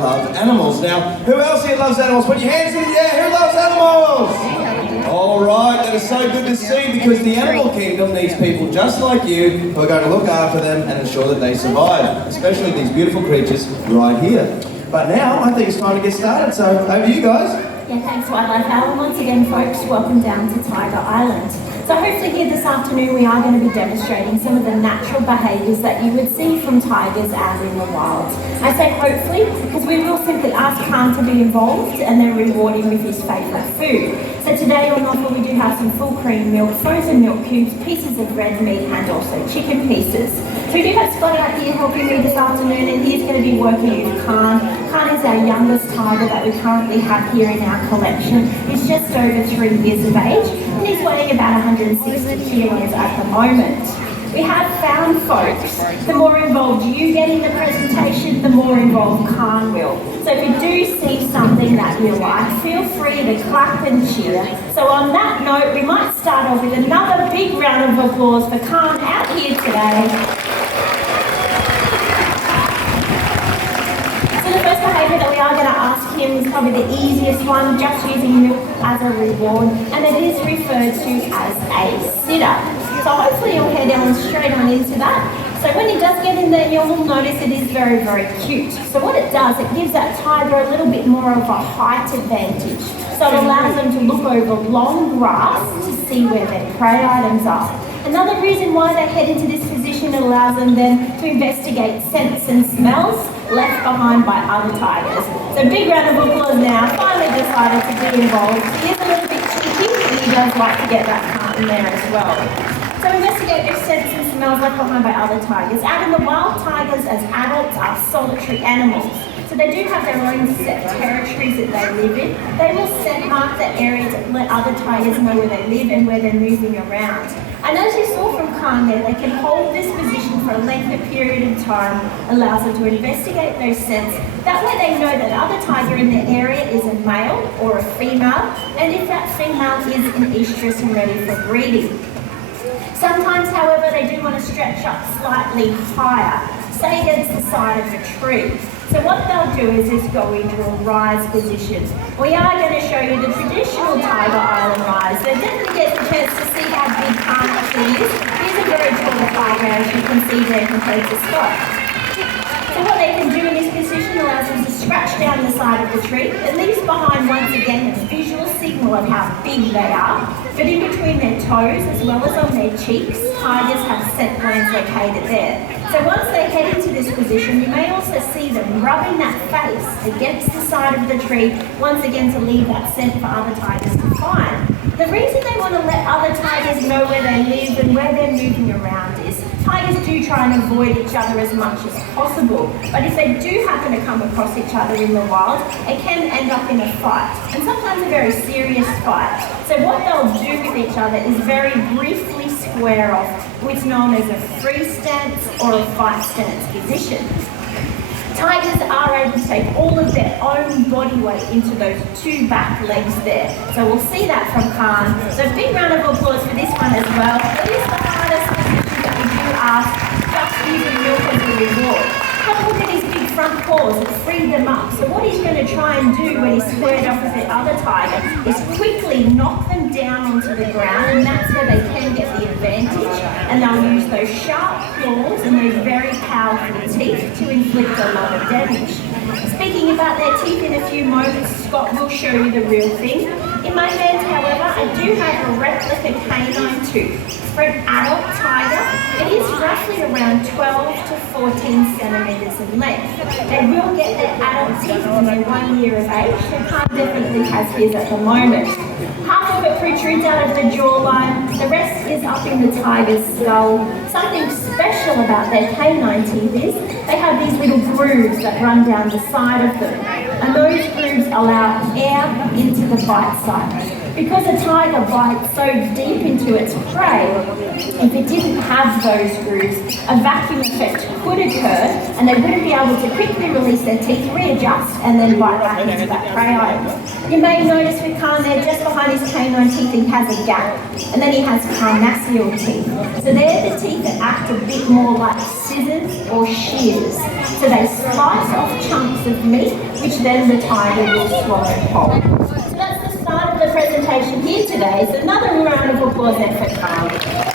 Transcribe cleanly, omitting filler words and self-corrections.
Love animals. Now, who else here loves animals? Put your hands in the air. Who loves animals? All right, that is so good to see because the animal kingdom needs people just like you who are going to look after them and ensure that they survive, especially these beautiful creatures right here. But now, I think it's time to get started, so over to you guys. Yeah, thanks, Wildlife Al. And once again, folks, welcome down to Tiger Island. So hopefully here this afternoon we are going to be demonstrating some of the natural behaviours that you would see from tigers out in the wild. I say hopefully because we will simply ask Khan to be involved and then reward him with his favourite food. So today on offer we do have some full cream milk, frozen milk cubes, pieces of red meat and also chicken pieces. So we do have Scott out here helping me this afternoon and he's going to be working with Khan. Khan is our youngest tiger that we currently have here in our collection. He's just over 3 years of age and he's weighing about 160 kilos at the moment. We have found, folks, the more involved you get in the presentation, the more involved Khan will. So if you do see something that you like, feel free to clap and cheer. So on that note, we might start off with another big round of applause for Khan out here today. So the first behaviour that we are going to ask him is probably the easiest one, just using milk as a reward, and it is referred to as a sitter. So hopefully you'll head on straight on into that. So when he does get in there, you'll notice it is very, very cute. So what it does, it gives that tiger a little bit more of a height advantage. So it allows them to look over long grass to see where their prey items are. Another reason why they head into this position, it allows them then to investigate scents and smells left behind by other tigers. So big round of applause now. Finally decided to be involved. He is a little bit cheeky, and he does like to get that part in there as well. So investigate their scents and smells left behind by other tigers. Out in the wild, tigers as adults are solitary animals. So they do have their own set territories that they live in. They will scent mark the areas and let other tigers know where they live and where they're moving around. And as you saw from Khan there, they can hold this position for a lengthy period of time, allows them to investigate those scents. That way they know that other tiger in the area is a male or a female, and if that female is an estrus and ready for breeding. Sometimes, however, they do want to stretch up slightly higher, say against the side of a tree. So what they'll do is just go into a rise position. We are going to show you the traditional Tiger Island rise. So definitely get the chance to see how big Khan actually is. He's a very tall tiger, as you can see there compared to Scott. So what they can do in this position allows them to scratch down the side of the tree. It leaves behind, once again, a visual signal of how big they are. But in between their toes, as well as on their cheeks, tigers have scent glands located there. So once they head into this position, you may also see them rubbing that face against the side of the tree, once again to leave that scent for other tigers to find. The reason they want to let other tigers know where they live and where they're moving around is tigers do try and avoid each other as much as possible. But if they do happen to come across each other in the wild, it can end up in a fight, and sometimes a very serious fight. So what they'll do with each other is very briefly square off, what's known as a free stance or a fight stance position. Tigers are able to take all of their own body weight into those 2 back legs there. So we'll see that from Khan. So a big round of applause for this one as well. It is the hardest position that we do ask, just using milk as a reward. Have a look at his big front paws, it freed them up. So what he's going to try and do when he's squared off with the other tiger is quickly knock them down onto the ground, and that's where they can get the advantage. And they'll use those sharp claws and those very powerful teeth to inflict a lot of damage. Speaking about their teeth in a few moments, Scott will show you the real thing. In my hands, however, I do have a replica canine tooth. For an adult tiger, it is roughly around 12 to 14 centimetres in length. They will get their adult teeth when they're 1 year of age, so Khan definitely has his at the moment. Half of it protrudes out of the jawline, the rest is up in the tiger's skull. Something special about their canine teeth is they have these little grooves that run down the side of them, and those grooves allow air into the bite site. Because a tiger bites so deep into its prey, if it didn't have those grooves, a vacuum effect could occur and they wouldn't be able to quickly release their teeth, readjust, and then bite back into that prey item. You may notice with Khan there, just behind his canine teeth, he has a gap, and then he has carnassial teeth. So they're the teeth that act a bit more like scissors scissors or shears. So they slice off chunks of meat, which then the tiger will swallow whole. So that's the start of the presentation here today. So another round of applause there for Carl.